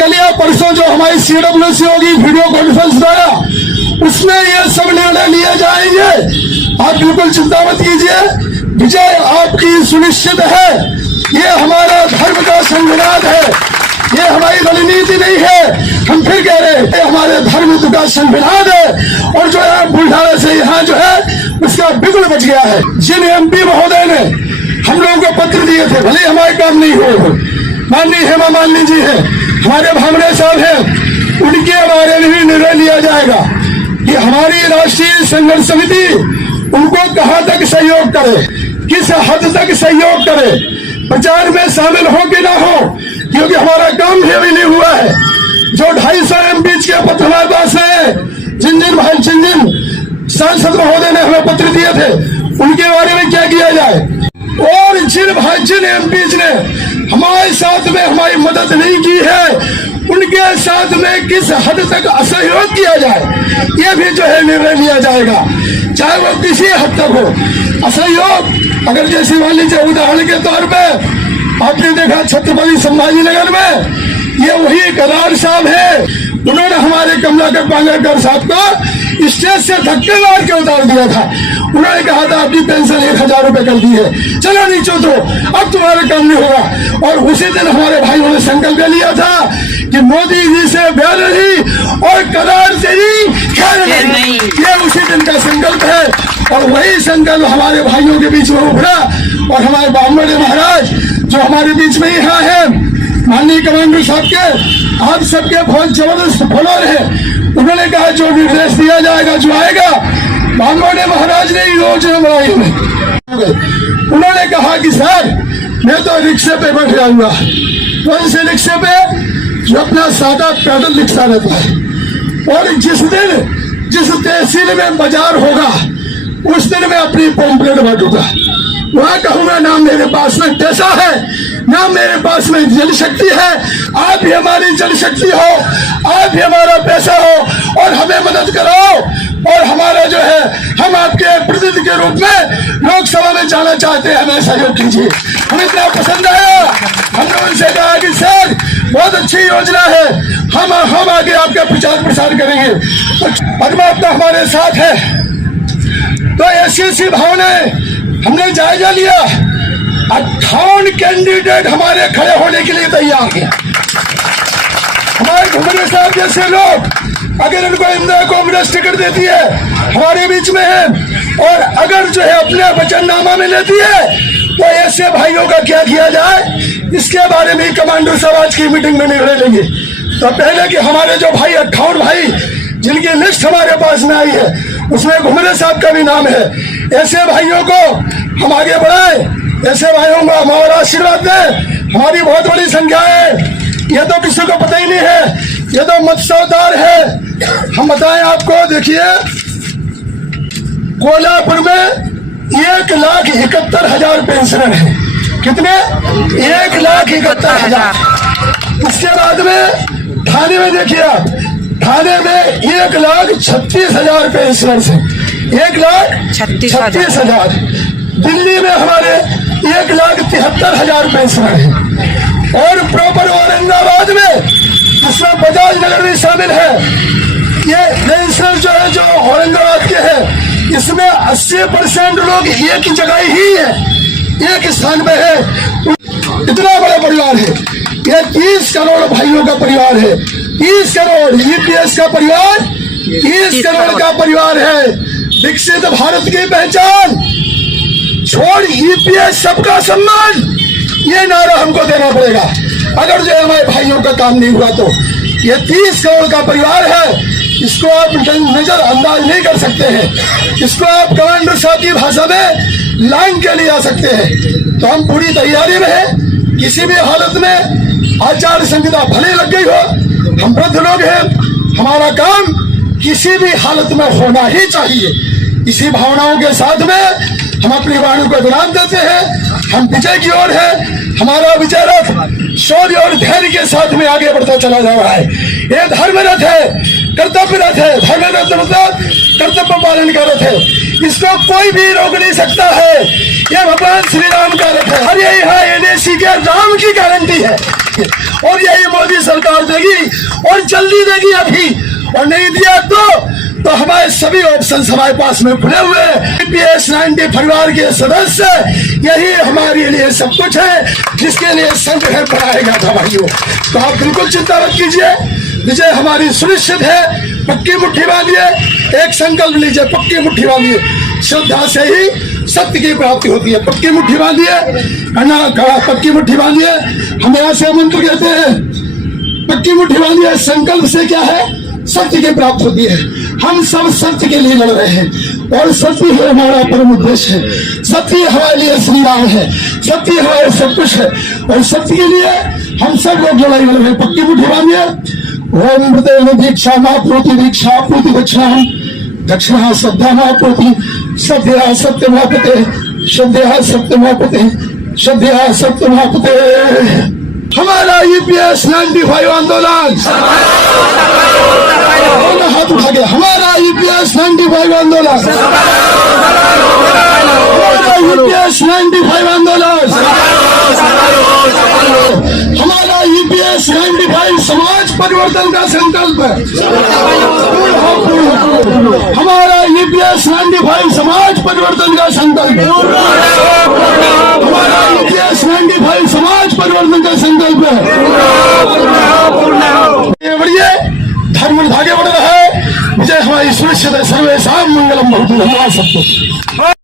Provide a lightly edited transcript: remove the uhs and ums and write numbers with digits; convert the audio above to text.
कल या परसों जो हमारी CWC होगी वीडियो कॉन्फ्रेंस द्वारा, उसमें ये सब निर्णय लिए जाएंगे। आप बिल्कुल चिंता मत कीजिए, विजय आपकी सुनिश्चित है। ये हमारा धर्म का संविधान है, ये हमारी रणनीति नहीं है। हम फिर कह रहे हैं हमारे धर्म का संविधान है, और जो है बुल्ढाना से यहाँ जो है उसका बिगुल बच गया है। जिन MP महोदय ने हम लोगों को पत्र दिए थे, भले हमारे काम नहीं हुए, माननीय हेमा मालिनी जी है, हमारे भामरे साहब हैं, उनके बारे में भी निर्णय लिया जाएगा कि हमारी राष्ट्रीय संघर्ष समिति उनको कहां तक सहयोग करे, किस हद तक सहयोग करे, प्रचार में शामिल हो कि ना हो, क्योंकि हमारा काम भी अभी नहीं हुआ है। जो 250 MP के पत्र हमारे पास है, जिन सांसद महोदय ने हमें पत्र दिए थे, उनके बारे में क्या किया जाए, और जिन MP ने हमारे साथ में हमारी मदद नहीं की है, उनके साथ में किस हद तक असहयोग किया जाए, ये भी जो है निर्णय लिया जाएगा, चाहे वो किसी हद तक हो। असहयोग अगर जैसे मान लीजिए उदाहरण के तौर पे आपने देखा छत्रपति संभाजी नगर में, ये वही करार साहब है, उन्होंने हमारे कमलाकर पांगरकर साहब को स्टेज से धक्के मार के उतार दिया था। उन्होंने कहा था आपकी पेंशन 1000 रुपए कर दी है, चलो नीचे उतरो, अब तुम्हारा काम नहीं होगा। और उसी दिन हमारे भाइयों ने संकल्प लिया था कि मोदी जी से बैर नहीं और करार से ही खैर नहीं। ये उसी दिन का संकल्प है, और वही संकल्प हमारे भाइयों के बीच में उभरा। और हमारे बामणे महाराज जो हमारे बीच में यहाँ है, माननीय कमांडर साहब के, आप सबके बहुत जबरदस्त फॉलोअर है, उन्होंने कहा जो निर्देश दिया जाएगा, जो आएगा, बामणे महाराज ने योजना बनाई है। उन्होंने कहा कि सर मैं तो रिक्शे पे बैठ जाऊंगा, कौन से रिक्शे पे, जो अपना सादा पैदल रिक्शा रहता है, और जिस तहसील में बाजार होगा उस दिन मैं अपनी पॉम्पलेट बांटूंगा। वहां कहूंगा ना मेरे पास में पैसा है, ना मेरे पास में जल शक्ति है, आप भी हमारी जल शक्ति हो, आप भी हमारा पैसा हो, और हमें मदद करो। और हमारा जो है, हम आपके प्रतिनिधि के रूप में लोकसभा में जाना चाहते हैं, हमें सहयोग कीजिए। हमें इतना पसंद आया, हमने उनसे कहा कि सर बहुत अच्छी योजना है, हम आगे आपका प्रचार प्रसार करेंगे। परमात्मा हमारे साथ है। तो ऐसी भावनाएं हमने जायजा लिया, 58 कैंडिडेट हमारे खड़े होने के लिए तैयार हैं। हमारे घुमरे साहब जैसे लोग, अगर इनको इंदिरा कांग्रेस टिकट देती है, हमारे बीच में है, और अगर जो है अपने वचननामा में लेती है, तो ऐसे भाइयों का क्या किया जाए, इसके बारे में कमांडर साहब आज की मीटिंग में निर्णय लेंगे। तो पहले कि हमारे जो भाई 58 भाई जिनकी लिस्ट हमारे पास में आई है, उसमें घुमरे साहब का भी नाम है। ऐसे भाइयों को हम आगे बढ़ाएं, ऐसे भाइयों को हमारा आशीर्वाद दें। हमारी बहुत बड़ी संख्या है, ये तो किसी को पता ही नहीं है, ये तो मत्स्योद्धार है। हम बताएं आपको, देखिए कोल्हापुर में 1,71,000 पेंशनर है। कितने? 1,71,000। उसके बाद में थाने में देखिए आप, थाने में 1,36,000 पेंशनर है, 1,36,000। दिल्ली में हमारे 1,73,000 पेंशनर है, और प्रॉपर औरंगाबाद में, जिसमें बजाज नगर भी शामिल है, ये पेंशनर जो है जो औरंगाबाद के है, इसमें 80% लोग एक ही जगह ही है, एक स्थान में है। इतना बड़ा परिवार है, ये 30 करोड़ भाइयों का परिवार है, 30 करोड़ EPS का परिवार, 30 करोड़ का परिवार है। विकसित भारत की पहचान, छोड़ EPS सबका सम्मान, ये नारा हमको देना पड़ेगा। अगर जो हमारे भाइयों का काम नहीं हुआ तो ये 30 करोड़ का परिवार है, इसको आप नजरअंदाज नहीं कर सकते हैं। इसको आप कमांडर साहब की भाषा में लाइन के लिए आ सकते हैं। तो हम पूरी तैयारी में हैं, किसी भी हालत में आचार संहिता भले लग गई हो, हम वृद्ध लोग हैं, हमारा काम किसी भी हालत में होना ही चाहिए। इसी भावनाओं के साथ में हम अपनी वाणी को विराम देते हैं। हम विजय की ओर है, हमारा विजय रथ शौर्य और धैर्य के साथ में आगे बढ़ता चला जा रहा है। ये धर्म रथ है, कर्तव्य रथ है। धर्म रथ मतलब कर्तव्य पालन का रथ है, इसको कोई भी रोक नहीं सकता है। ये भगवान श्री राम का रथ है, और ये यहाँ NSC के राम की गारंटी है। और यही मोदी सरकार देगी और जल्दी देगी अभी, और नहीं दिया तो हमारे सभी ऑप्शन हमारे पास में खुले हुए हैं। ईपीएस 90 परिवार के सदस्य, यही हमारे लिए सब कुछ है, जिसके लिए संगठन बनाया गया था भाइयों। तो आप बिल्कुल चिंता मत कीजिए, विजय हमारी सुनिश्चित है। पक्की मुट्ठी बांधिए, एक संकल्प लीजिए, पक्की मुट्ठी बांधिए। श्रद्धा से ही सत्य की प्राप्ति होती है। पक्की मुट्ठी बांधिए, पक्की मुट्ठी बांधिए। हम यहाँ से मंत्र कहते हैं, पक्की मुट्ठी बांधिए। संकल्प से क्या है, सत्य की प्राप्ति होती है। हम सब सत्य के लिए लड़ रहे हैं और सत्य ही हमारा परम उद्देश्य है। सत्य हमारे लिए श्री राम है, सत्य हमारे सब कुछ है, और सत्य के लिए हम सब लोग लड़ाई लड़ रहे हैं। पक्की मुट्ठी बांधिए। ओम मृदेव दीक्षा माप्रोति दीक्षा पूति दक्षिणा दक्षिणा श्रद्धा माप्रोति श्रद्धया सत्य मापते श्रद्धया सत्य मापते श्रद्धया सत्य मापते। हमारा ईपीएस 95 आंदोलन, हाथ उठा के, हमारा ईपीएस 95 आंदोलन, हमारा ईपीएस 95 आंदोलन, हमारा ईपीएस 95 समाज परिवर्तन का संकल्प है। हमारा ईपीएस 95 समाज परिवर्तन का संकल्प है। हमारा ईपीएस 95 समाज परिवर्तन का संकल्प है। ये बढ़िए धर्म धागे बढ़ रहा है। विजय हमारी सुनिश्चित है। सर्वेशाम मंगलम भवतु। धन्यवाद सबको।